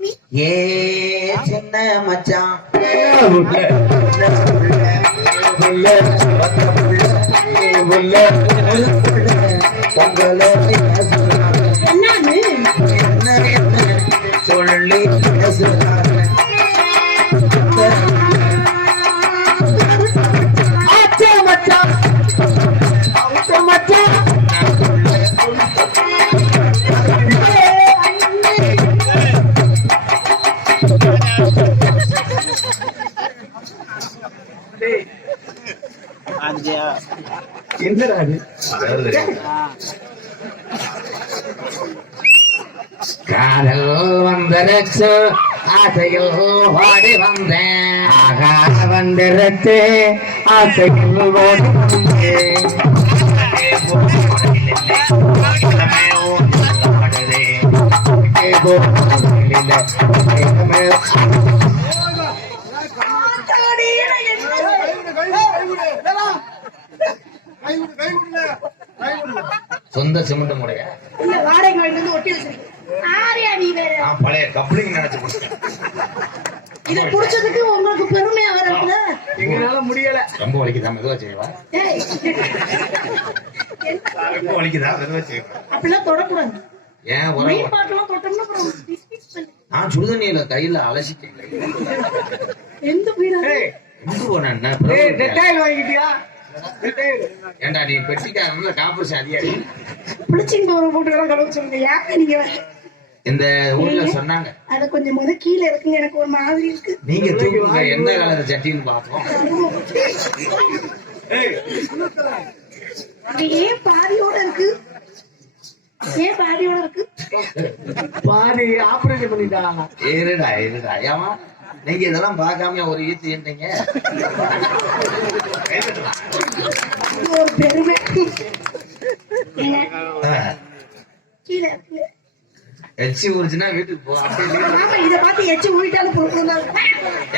Me ஏ சின்ன மச்சான். சொல்லி என்னடா? காதல் வந்தரச்சு ஆசையில் ஓடி வந்தேன் ஆகா வந்திருச்சு ஆசையில் ஓடி வந்தேன். சொந்த சிமெண்ட் நான் பழைய கப்ளிங் நினைச்சு இத புடிச்சதுக்கு உங்களுக்கு பெருமையா வரல எங்களால முடியல ரொம்ப வலிக்குதா. மெதுவா செய்வா? ரொம்ப வலிக்குதா அப்படிலாம் தொடக்கூடாது. ஏன். நான் சுடுதண்ணியில கையில அலசிட்டேன். எந்த என்ன வாங்கிட்டியா. ஏன்டா நீ பெட்டிக்காரன்ல காப்பரிசன் அதிகாரி. பிடிச்சிங் பவுடர் போட்டு கழுவ சொல்லுங்க. யாரு நீங்க? இந்த ஊர்ல சொன்னாங்க. அத கொஞ்சம் முத கீழே இருக்குங்க. எனக்கு ஒரு மாதிரி இருக்கு. நீங்க தூக்குங்க எந்த காலத்து சட்டின்னு இது ஏன் பாதியோட இருக்கு? ஏன் பாதியோட இருக்கு? பாதி ஆபரேஷன் பண்ணிட்டாங்க இருடா இருடா. ஏமா நீங்க இதெல்லாம் பார்க்காம ஒரு ஈத்து ஒரு பெருமை. கீழே எச்சி உரிச்சுன்னா வீட்டுக்கு போ அப்படியே இத பார்த்து எச்சு ஊழிட்டாலும் பொறுப்பு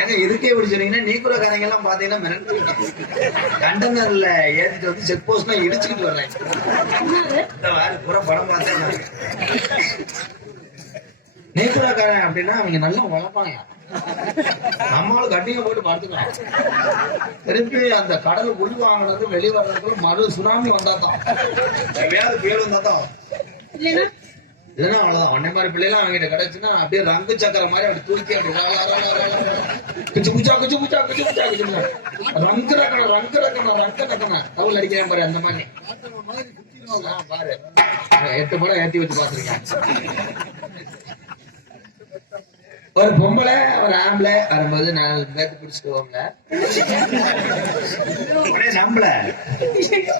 ஏங்க இதுக்கே இப்படி சொன்னீங்கன்னா நீக்குறக்காரங்க எல்லாம் பாத்தீங்கன்னா மிரண்டுவீங்க கண்டனர்ல ஏத்திட்டு வந்து செக் போஸ்ட்ல இடிச்சுக்கிட்டு வர்றேன். இந்த வாரி பூரா படம் பார்த்தேன். நீக்குறக்காரன் அப்படின்னா அவங்க நல்லா வளர்ப்பாங்க. நம்மளும் கட்டிங்க போட்டு பார்த்துக்கலாம் திருப்பி அந்த கடல் உள் வாங்கினது வெளியே வர்றதுக்குள்ள மறு சுனாமி வந்தா தான் எப்பயாவது புயல் வந்தா தான் இல்லைன்னா அவ்வளவுதான் அன்னை மாதிரி பிள்ளைலாம் அவங்ககிட்ட கிடைச்சுன்னா அப்படியே ரங்கு சக்கர மாதிரி அப்படி தூக்கி அப்படி. குச்சு குச்சா குச்சு குச்சா குச்சு குச்சா குச்சு குச்சா. ரங்கு ரக்கண ரங்கு ரக்கண ரங்க ரக்கண தவுள் அடிக்கிறேன் பாரு அந்த மாதிரி பாரு எட்டு படம் ஏத்தி வச்சு பாத்துருக்கேன் ஒரு பொம்பளை ஒரு ஆம்பளை வரும்போது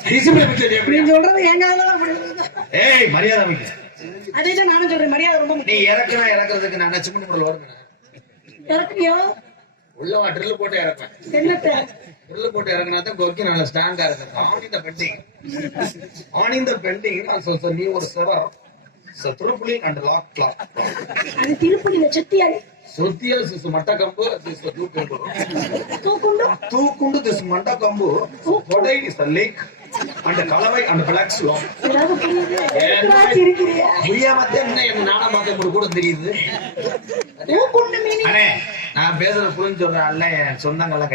டிசிப்ளின் பத்தி நீ எப்படி? சொல்றது எங்க. ஏய் மரியாதை அதே தான் நானும் சொல்றேன் மரியாதை ரொம்ப நீ இறக்குனா இறக்குறதுக்கு நான் சிமெண்ட் முடல் வருவேன் இறக்குறியோ உள்ளவா ட்ரில் போட்டு இறப்பேன் என்னத்த? ட்ரில் போட்டு இறக்குனா தான் கொக்கி நல்ல ஸ்ட்ராங்கா இருக்கும். ஆன் இந்த பெண்டிங் ஆன் இந்த பெண்டிங் நான் சொல்ற நீ ஒரு செவர். திருப்புலி அண்ட் லாக் கிளாக் அது திருப்பதியில செத்தியாடி சுத்தியல் கம்பு திஸ் தூக்கம்பு தூக்குண்டு? தூக்குண்டு திஸ் மட்ட கம்பு. கொடை இஸ் த அண்ட் கலவை அண்ட் பிளாக் என்ன என்ன நானா கூட தெரியுது. அண்ணே நான் பேசுற புரிஞ்சு சொல்றேன். அல்ல என் சொந்தங்கள்லாம்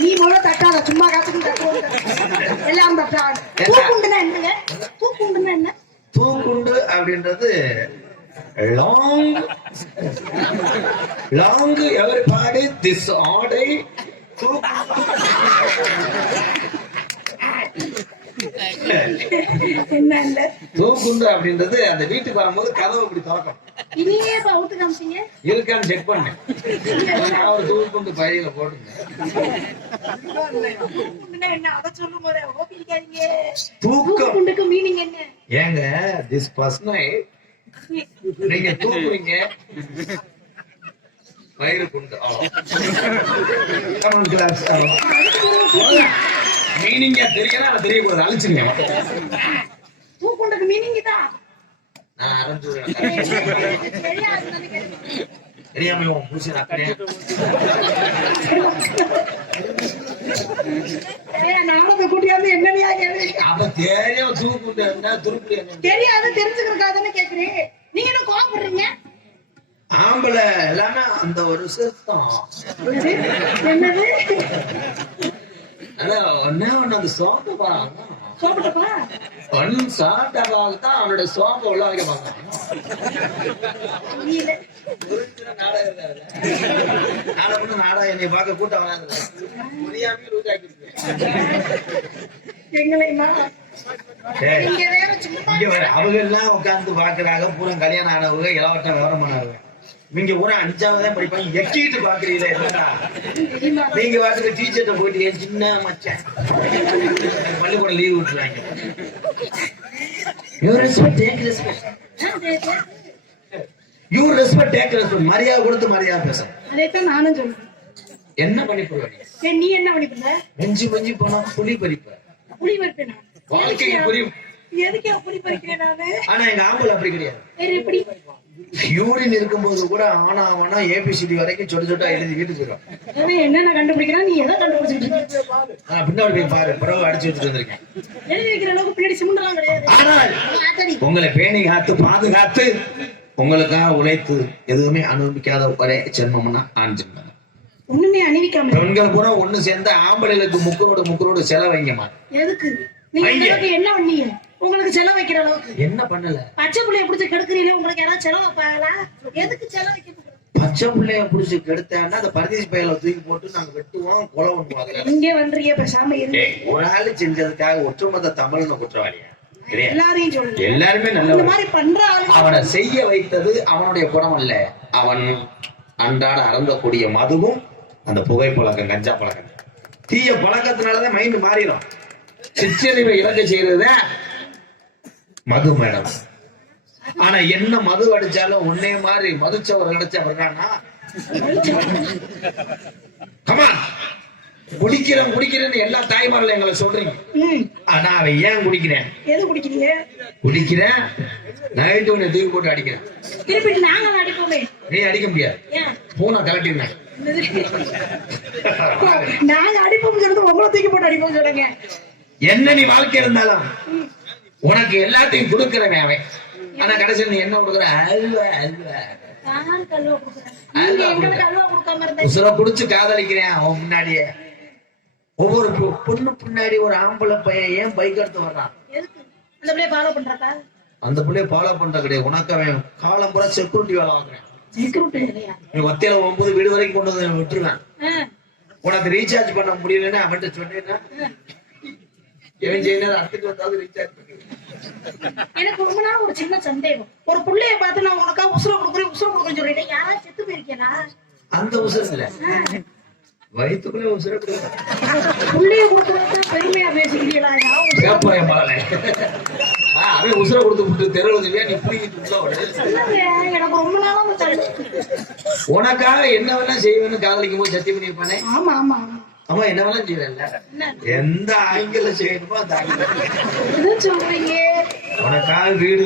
நீ தட்டாத சும்மா காத்துக்கு தட்டுவோம் எல்லாம் தட்டாத. தூக்குண்டுனா என்னங்க? தூக்குண்டுனா என்ன? தூக்குண்டு அப்படின்றது long long everybody this ஆடை தூக்குண்டு அப்படின்றது அந்த வீட்டுக்கு வரும்போது கதவு இப்படி திறக்கும். இருக்கான்னு செக் பண்ணேன். ஒரு தூக்குண்டு பையில ஓபிக்காதீங்க தூக்கம். ஏங்க திஸ் பர்சனை நீங்க தூக்குறீங்க வயிறு குண்டு. மீனிங்க தெரியல நான் தெரியக்கூடாது. அழிச்சிருங்க. பூக்குண்டது மீனிங் தான் நான் தெரியாது தெரிஞ்சுக்கிறதுக்காக தானே நீங்க அந்த ஒரு சிஸ்டம் என்னது? ஒன்னே ஒண்ணு அந்த ஒன் சாப்பிட்டாவது தான் அவனோட சோப்பை உள்ள வைக்க பார்க்கலாம் நீ இல்ல. நாடகம் நாடா என்னை பார்க்க கூட்டம் புரியாம வர அவங்க எல்லாம் உட்கார்ந்து பாக்குறாங்க பூரா கல்யாணம் ஆனவங்க இளவட்டம் விவரம் பண்ணாங்க நீங்க பூரா அஞ்சாவதே படிப்பாங்க. எக்கிட்டு பாக்குறீங்களே? நீங்க வாட்டுக்கு டீச்சர்ட்ட போயிட்டு என் சின்ன மச்சான். பள்ளிக்கூடம் லீவ் விட்டுறாங்க யூ ரெஸ்பெக்ட் டேக் ரெஸ்பெக்ட் ஆ, சரி, சரி. யூ ரெஸ்பெக்ட் டேக் ரெஸ்பெக்ட் மரியாதை கொடுத்து மரியாதை பேச அதைத்தான் நானும் சொல்றேன். என்ன பண்ணி போடுவாங்க? நீ என்ன பண்ணிப்ப நெஞ்சு மஞ்சி போனா புலி பறிப்ப. புளி பறிப்பேனா வாழ்க்கைக்கு புரியும் எதுக்கு புளி பறிக்கிறேன் நானு? ஆனா எங்க ஆம்பளை அப்படி கிடையாது. எப்படி? யூரின் இருக்கும்போது கூட ஆனா அவனா ஏபிசிடி வரைக்கும் சொட்டு சொட்டா எழுதி வீட்டுக்கு போயிடும். என்னென்ன கண்டுபிடிக்கிறான் நீ எதை கண்டுபிடிச்சிட்டு நான் பின்னாடி போய் பாரு. பிறகு அடிச்சு வச்சுட்டு வந்திருக்கேன். எழுதி வைக்கிற அளவுக்கு பின்னாடி சிமெண்ட்லாம் கிடையாது. ஆனால் ஆத்தடி. உங்களை பேணி காத்து பாதுகாத்து உங்களுக்காக உழைத்து எதுவுமே அனுபவிக்காத ஒரே ஜென்மம்னா ஆண் ஜென்மம். ஒண்ணுமே அணிவிக்காம பெண்கள் பூரா ஒண்ணு சேர்ந்த ஆம்பளைகளுக்கு முக்கரோடு முக்கரோடு செலவைங்கம்மா எதுக்கு? நீங்க என்ன பண்ணீங்க? உங்களுக்கு செலவு வைக்கிற அளவுக்கு. என்ன பண்ணல? பச்சை பிள்ளைய பிடிச்சி கெடுக்கிறீங்களே உங்களுக்கு யாராவது செலவு வைப்பாங்களா? எதுக்கு செலவு வைக்க பச்சை பிள்ளைய புடிச்சு கெடுத்தேன்னா அந்த பரதேசி பையில தூக்கி போட்டு நாங்க வெட்டுவோம் கொலை பண்ணுவோம். இங்கே வந்துறிய பேசாம டேய், ஒரு ஆளு செஞ்சதுக்காக ஒற்றுமொத்த தமிழ்னு குற்றவாளியா. எல்லாரையும் சொல்லுங்க. எல்லாருமே இந்த நல்ல மாதிரி பண்ற ஆளு அவனை செய்ய வைத்தது அவனுடைய குணம் அல்ல. அவன் அன்றாட அருந்தக்கூடிய மதுவும் அந்த புகை பழக்கம் கஞ்சா பழக்கம். தீய பழக்கத்தினாலதான் மைண்ட் மாறிடும். சிற்றறிவை இழக்க செய்யறது மது மேடம். ஆனா என்ன மது அடிச்சாலும் உன்னே மாதிரி மதுச்சவர் அடிச்ச வர்றானா கமா குடிக்கிறேன் குடிக்கிறேன்னு எல்லா தாய்மார்கள் எங்களை சொல்றீங்க. ஆனா அவன் ஏன் குடிக்கிறேன்? எது குடிக்கிறீங்க? குடிக்கிறேன் நைட்டு உன்னை தூக்கி போட்டு அடிக்கிறேன். திருப்பி நாங்க அடிப்போமே. நீ அடிக்க முடியாது. பூனை கலட்டினேன் என்னது? நாங்க அடிப்போம் சொல்றது உங்களை தூக்கி போட்டு அடிப்போம் சொல்லுங்க என்ன நீ வாழ்க்கை இருந்தாலும்? உனக்கு எல்லாத்தையும் கொடுக்கிறவன் அவன். ஆனா கடைசியில் நீ என்ன கொடுக்குற? அல்வா அல்வா. உசுர புடிச்சு காதலிக்கிறேன் அவன் முன்னாடியே. ஒவ்வொரு பொண்ணு பின்னாடி ஒரு ஆம்பளை பையன் ஏன் பைக் எடுத்து வர்றான்? அந்த பிள்ளைய ஃபாலோ பண்றக்கா? அந்த பிள்ளைய ஃபாலோ பண்ற கிடையாது. உனக்கு அவன் காலம் பூரா செக்யூரிட்டி வேலை வாங்குறேன். செக்யூரிட்டி இல்லையா நீ ஒத்தையில ஒன்பது வீடு வரைக்கும் கொண்டு வந்து விட்டுருவேன். உனக்கு ரீசார்ஜ் பண்ண முடியலன்னா அவன்கிட்ட சொன்னேன்னா ஆ. எவன் செய்யணும் அடுத்துக்கு வந்தாவது ரீசார்ஜ் பண்ணி. எனக்கு ரொம்ப நாள் ஒரு சின்ன சந்தேகம். ஒரு புள்ளைய பார்த்து நான் உனக்கா உசுர கொடுக்குறேன் உசுர கொடுக்குறேன் சொல்லிட்டேன் யாராவது செத்து போயிருக்கேனா அந்த உசுரம் இல்ல. வயிற்றுக்குள்ளே உசுர புள்ளைய கொடுக்குறது பெருமையா பேசுகிறீங்களா வேப்பாயம் பாலே அவன் உசுர கொடுத்து விட்டு தெருவுல நீ எனக்கு ரொம்ப நாளா. உனக்காக என்ன வேணா செய்வேன்னு காதலிக்கும் போது சத்தியம் பண்ணிருப்பானே ஆமா ஆமா. ஆமா. அம்மா என்ன வேணா செய்யல என்ன? எந்த ஆங்கில செய்யணுமோ அந்த ஆங்கில சொல்றீங்க? உனக்காக வீடு.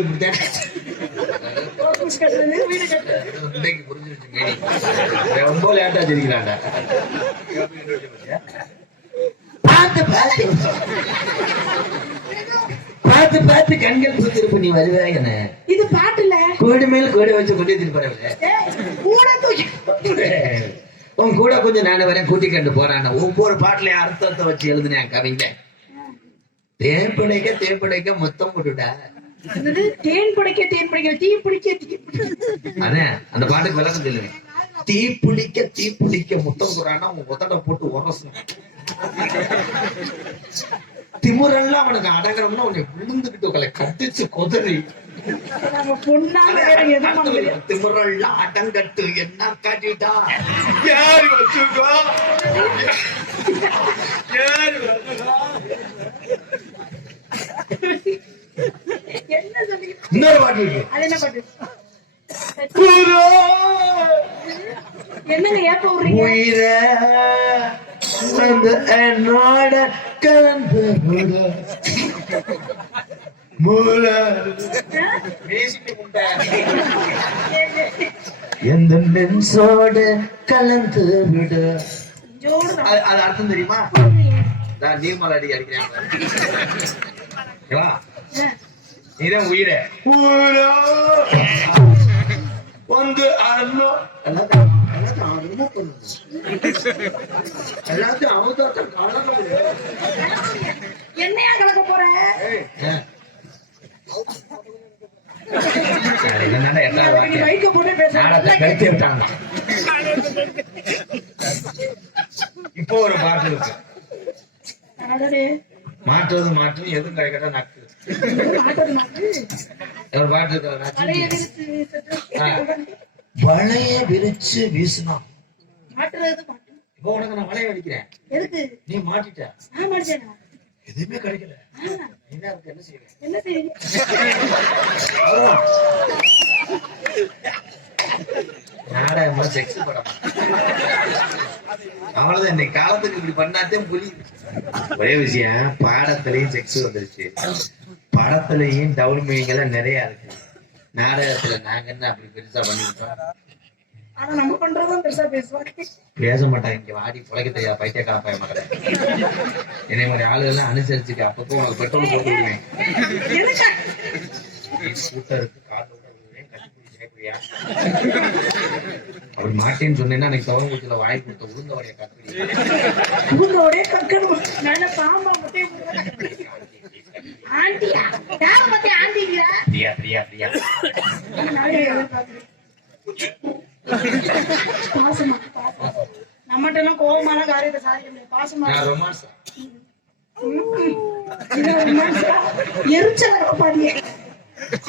ரொம்ப லேட்டா சிரிக்கிறாங்க பார்த்து பார்த்து. பார்த்து பார்த்து கண்கள் புத்திருப்பு நீ வருவே என்ன? இது பாட்டுல. கோடு மேல கோடு வச்சு கொண்டு திருப்பாரு ஏய், கூட தூக்கி. உன் கூட கொஞ்சம் நானே வரேன் கூட்டி கண்டு போறான் ஒவ்வொரு பாட்டுலயும் அர்த்தத்தை வச்சு எழுதுனேன் கவிங்க தேப்படைக்க தேப்படைக்க மொத்தம் போட்டுட்டா. தேன் பிடிக்க தேன் பிடிக்க தீ பிடிக்க தீ பிடிக்க. அண்ணே அந்த பாட்டுக்கு விளக்கம் சொல்லுங்க. தீ பிடிக்க தீ பிடிக்க முத்தம் குறான்னா உன் ஒத்தடை போட்டு உரசணும். திமுறெல்லாம் அவனுக்கு அடங்குறோம்னா உன்னை விழுந்துகிட்டு உங்களை கட்டிச்சு கொதறி. திமுறெல்லாம் அடங்கட்டு என்ன காட்டிட்டா? யாரு வச்சுக்கோ? யாரு வச்சுக்கோ? என்ன சொல்லி? இன்னொரு பாட்டு இருக்கு. அது என்ன பாட்டு? என்னங்க ஏப்ப விடுறீங்க உயிரே வந்து என்னோட கலந்து. மூல எந்த நெஞ்சோடு கலந்து விடு. அது அர்த்தம் தெரியுமா? நான் நீர்மலை அடி அடிக்கிறேன். நீதான் உயிரே உயிரா. வந்து எல்லாத்தையும் முடியும் என்னையா கலக்க போற? போட்டு இப்போ ஒரு பாட்டு இருக்கு. மாற்றுவது மாற்றும் எதுவும் கிடைக்கட்டா நக்கு. ஒரு பாட்டு. வளைய விரிச்சு மாட்டு. இப்போ உனக்கு நான் வளைய எதுக்கு? நீ மாட்டிட்ட. எதுவுமே கிடைக்கல. என்ன இருக்கு என்ன செய்வேன்? என்ன நாடகமா செக்ஸ் படம்? அவ்வளவுதான் இன்னைக்கு காலத்துக்கு இப்படி பண்ணாதே புரியுது ஒரே விஷயம் பாடத்திலையும் செக்ஸ் வந்துருச்சு படத்துலயும் டவுன் மீனிங் நிறைய இருக்கு நாடகத்துல நாங்க என்ன அப்படி பெருசா பண்ணிருக்கோம் ஆனா நம்ம பண்றதும் பெருசா பேசுவாங்க பேச மாட்டாங்க இங்க வாடி புழைக்க தெரியாத பைத்தியக்கார பையன் மகளே என்னை மாதிரி ஆளுகள்லாம் அனுசரிச்சுக்க அப்பப்போ உனக்கு பெட்ரோல் போட்டு விடுவேன் கால் விடுவேன் கட்டி பிடிச்சியா அப்படி மாட்டேன்னு சொன்னேன்னா எனக்கு தவறுக்குள்ள வாய் கொடுத்த உளுந்த வடைய கத்துறீங்க உங்களோட கக்கணும் நல்ல பாம்பா முட்டையை போடுறா. ஆண்டியா? யார பத்தி ஆண்டிங்களா பிரியா பிரியா பிரியா. நிறைய எதிர்பார்க்கிறேன். பாசமா பாசமா. நம்மகிட்ட எல்லாம் கோபமான காரியத்தை சாதிக்க முடியாது பாசமா. ரொமான்ஸ்? எரிச்சல் பாதிய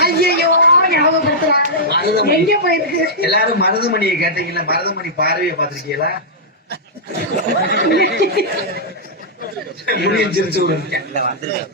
ஐயோ ஞாபகப்படுத்துறாங்க. எங்க போயிருக்கு? எல்லாரும் மருதமணியை கேட்டீங்கல்ல மருதமணி பார்வையை பார்த்திருக்கீங்களா? முடிய சிரிச்சு விடுங்க.